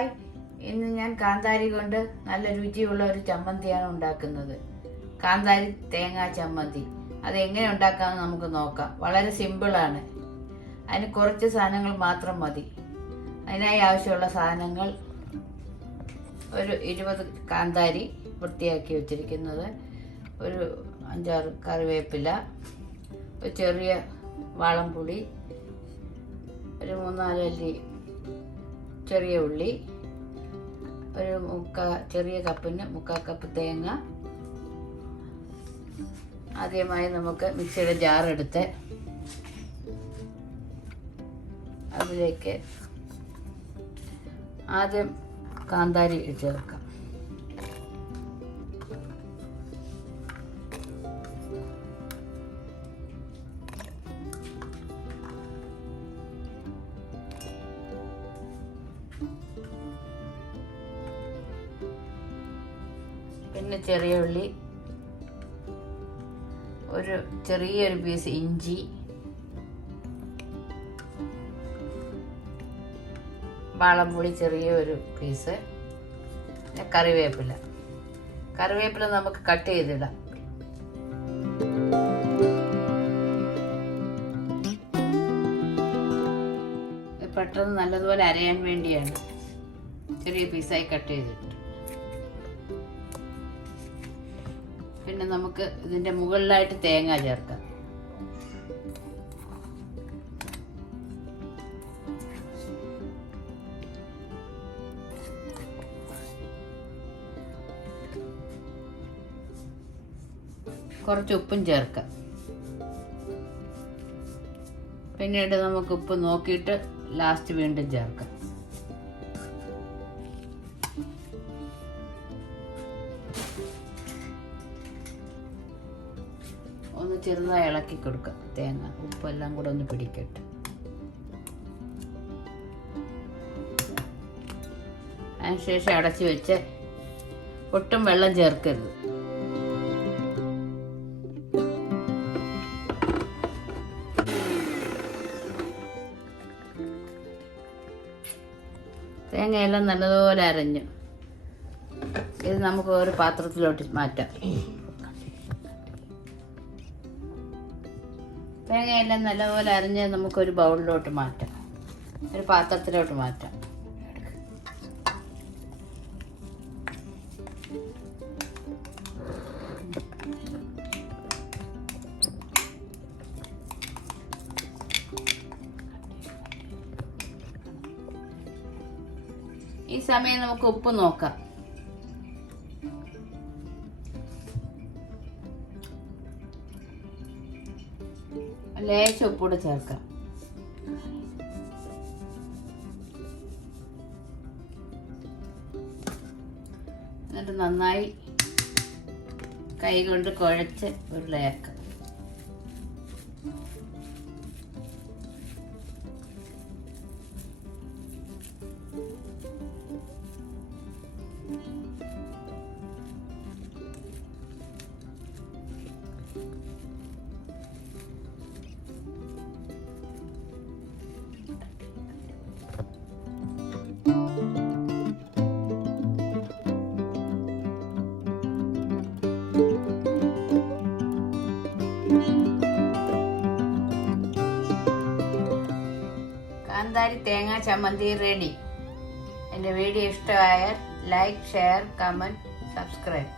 Hi, ഇന്ന് ഞാൻ കാന്താരി കൊണ്ട് നല്ല രുചിയുള്ള ഒരു ചമ്മന്തിയാണ് ഉണ്ടാക്കുന്നത്. കാന്താരി തേങ്ങാ ചമ്മന്തി. അത് എങ്ങനെ ഉണ്ടാക്കാമെന്ന് നമുക്ക് നോക്കാം. വളരെ സിമ്പിളാണ്. അതിന് കുറച്ച് സാധനങ്ങൾ മാത്രം മതി. അതിനായി ആവശ്യമുള്ള സാധനങ്ങൾ: ഒരു 20 കാന്താരി വൃത്തിയാക്കി വെച്ചിരിക്കുന്നത്, ഒരു 5-6 കറിവേപ്പില, ഒരു ചെറിയ വാളംപുളി, ഒരു 3-4 അല്ലി ചെറിയ ഉള്ളി, ഒരു ചെറിയ കപ്പിന് 3/4 കപ്പ് തേങ്ങ. ആദ്യമായി നമുക്ക് മിക്സിയുടെ ജാർ എടുത്ത് അതിലേക്ക് ആദ്യം കാന്താരി ചേർക്കാം. പിന്നെ ചെറിയ ഉള്ളി, ഒരു ചെറിയൊരു പീസ് ഇഞ്ചി, വാളംപുളി ചെറിയൊരു പീസ്, കറിവേപ്പില. കറിവേപ്പില നമുക്ക് കട്ട് ചെയ്തിടാം. പെട്ടെന്ന് നല്ലതുപോലെ അരയാൻ വേണ്ടിയാണ് ചെറിയ പീസായി കട്ട് ചെയ്തിട്ട്. പിന്നെ നമുക്ക് ഇതിൻ്റെ മുകളിലായിട്ട് തേങ്ങ ചേർക്കാം. കുറച്ച് ഉപ്പും ചേർക്കാം. പിന്നീട് നമുക്ക് ഉപ്പ് നോക്കിയിട്ട് ലാസ്റ്റ് വീണ്ടും ചേർക്കാം. ഒന്ന് ചെറുതായി ഇളക്കി കൊടുക്കാം. തേങ്ങ ഉപ്പെല്ലാം കൂടെ ഒന്ന് പിടിക്കട്ടെ. അതിനുശേഷം അടച്ചു വെച്ച് ഒട്ടും വെള്ളം ചേർക്കരുത്. തേങ്ങയെല്ലാം നല്ലതുപോലെ അരഞ്ഞു. ഇത് നമുക്ക് ഒരു പാത്രത്തിലോട്ട് മാറ്റാം. തേങ്ങയെല്ലാം നല്ലപോലെ അരിഞ്ഞ് നമുക്കൊരു ബൗളിലോട്ട് മാറ്റാം, ഒരു പാത്രത്തിലോട്ട് മാറ്റാം. ഈ സമയം നമുക്ക് ഉപ്പ് നോക്കാം. ലേശം ഉപ്പൂടെ ചേർക്കാം. എന്നിട്ട് നന്നായി കൈ കൊണ്ട് കുഴച്ച് ഉരുളയാക്കാം. കാന്താരി തേങ്ങാ ചമ്മന്തി റെഡി. എൻ്റെ വീഡിയോ ഇഷ്ടമായാൽ ലൈക്ക്, ഷെയർ, കമൻറ്റ്, സബ്സ്ക്രൈബ്.